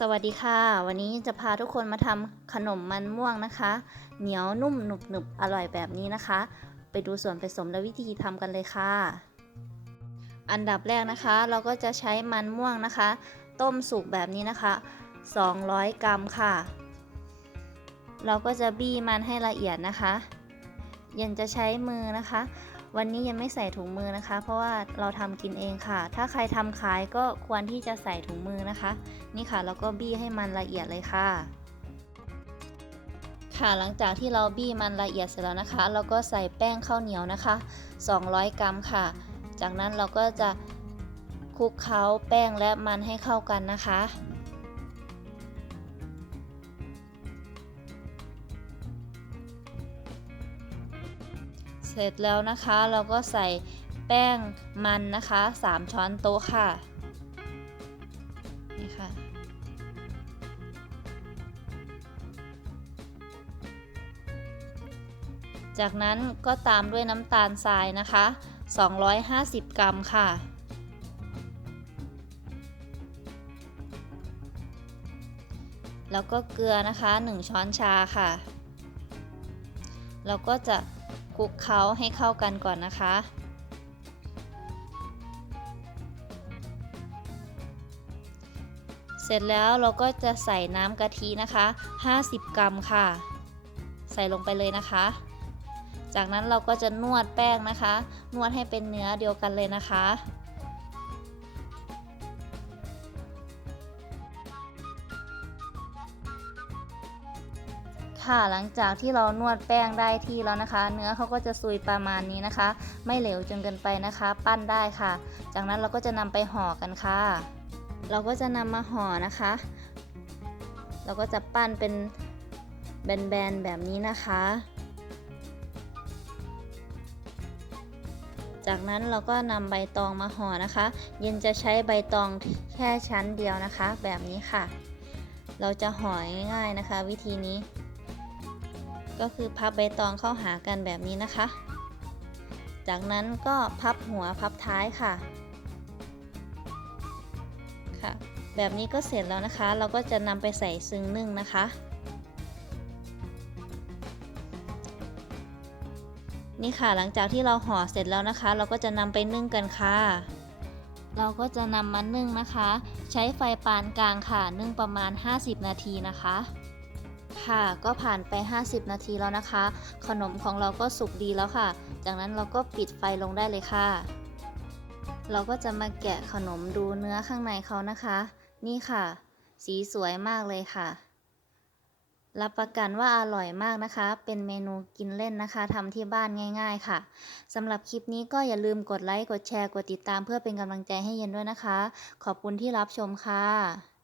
สวัสดีค่ะ วันนี้จะพาทุกคนมาทำขนมมันม่วงนะคะ เหนียวนุ่มหนุบหนุบอร่อยแบบนี้นะคะ ไปดูส่วนผสมและวิธีทำกันเลยค่ะ อันดับแรกนะคะ เราก็จะใช้มันม่วงนะคะ ต้มสุกแบบนี้นะคะ 200 กรัมค่ะ เราก็จะบี้มันให้ละเอียดนะคะ ยังจะใช้มือนะคะ วันนี้ยังไม่ใส่ถุงมือนะคะ เพราะว่าเราทำกินเองค่ะ ถ้าใครทำขายก็ควรที่จะใส่ถุงมือนะคะ นี่ค่ะแล้วก็บี้ให้มันละเอียดเลยค่ะ ค่ะหลังจากที่เราบี้มันละเอียดเสร็จแล้วนะคะ เราก็ใส่แป้งข้าวเหนียวนะคะ 200 กรัมค่ะ จากนั้นเราก็จะคลุกเคล้าแป้งและมันให้เข้ากันนะคะ เสร็จแล้วนะคะ เราก็ใส่แป้งมันนะคะ 3 ช้อนโต๊ะค่ะ นี่ค่ะ จากนั้นก็ตามด้วยน้ำตาลทรายนะคะ 250 กรัมค่ะแล้วก็เกลือนะคะ 1 ช้อนชาค่ะ เราก็จะ คลุกเคล้าให้เข้ากันก่อนนะคะ เสร็จแล้วเราก็จะใส่น้ำกะทินะคะ 50 กรัมค่ะ ใส่ลงไปเลยนะคะ จากนั้นเราก็จะนวดแป้งนะคะ นวดให้เป็นเนื้อเดียวกันเลยนะคะ ค่ะ หลังจากที่เรานวดแป้งได้ที่แล้วนะคะ เนื้อเขาก็จะซุยประมาณนี้นะคะ ไม่เหลวจนเกินไปนะคะ ปั้นได้ค่ะ จากนั้นเราก็จะนำไปห่อกันค่ะ เราก็จะนำมาห่อนะคะ เราก็จะปั้นเป็นแบนๆแบบนี้นะคะ จากนั้นเราก็นำใบตองมาห่อนะคะ เย็นจะใช้ใบตองแค่ชั้นเดียวนะคะ แบบนี้ค่ะ เราจะห่อง่ายๆนะคะ วิธีนี้ ก็คือพับใบตองเข้าหากันแบบนี้นะคะ จากนั้นก็พับหัวพับท้ายค่ะ ค่ะ แบบนี้ก็เสร็จแล้วนะคะ เราก็จะนำไปใส่ซึ้งนึ่งนะคะ นี่ค่ะหลังจากที่เราห่อเสร็จแล้วนะคะ เราก็จะนำไปนึ่งกันค่ะ เราก็จะนำมานึ่งนะคะ ใช้ไฟปานกลางค่ะ นึ่งประมาณ 50 นาทีนะคะ ค่ะ ก็ผ่านไป 50 นาทีแล้วนะคะ ขนมของเราก็สุกดีแล้วค่ะ จากนั้นเราก็ปิดไฟลงได้เลยค่ะ เราก็จะมาแกะขนมดูเนื้อข้างในเขานะคะ นี่ค่ะ สีสวยมากเลยค่ะ รับประกันว่าอร่อยมากนะคะ เป็นเมนูกินเล่นนะคะทำที่บ้านง่าย ๆ ค่ะสำหรับคลิปนี้ก็อย่าลืมกดไลค์ กดแชร์ กดติดตามเพื่อเป็นกำลังใจให้เย็นด้วยนะคะ ขอบคุณที่รับชมค่ะ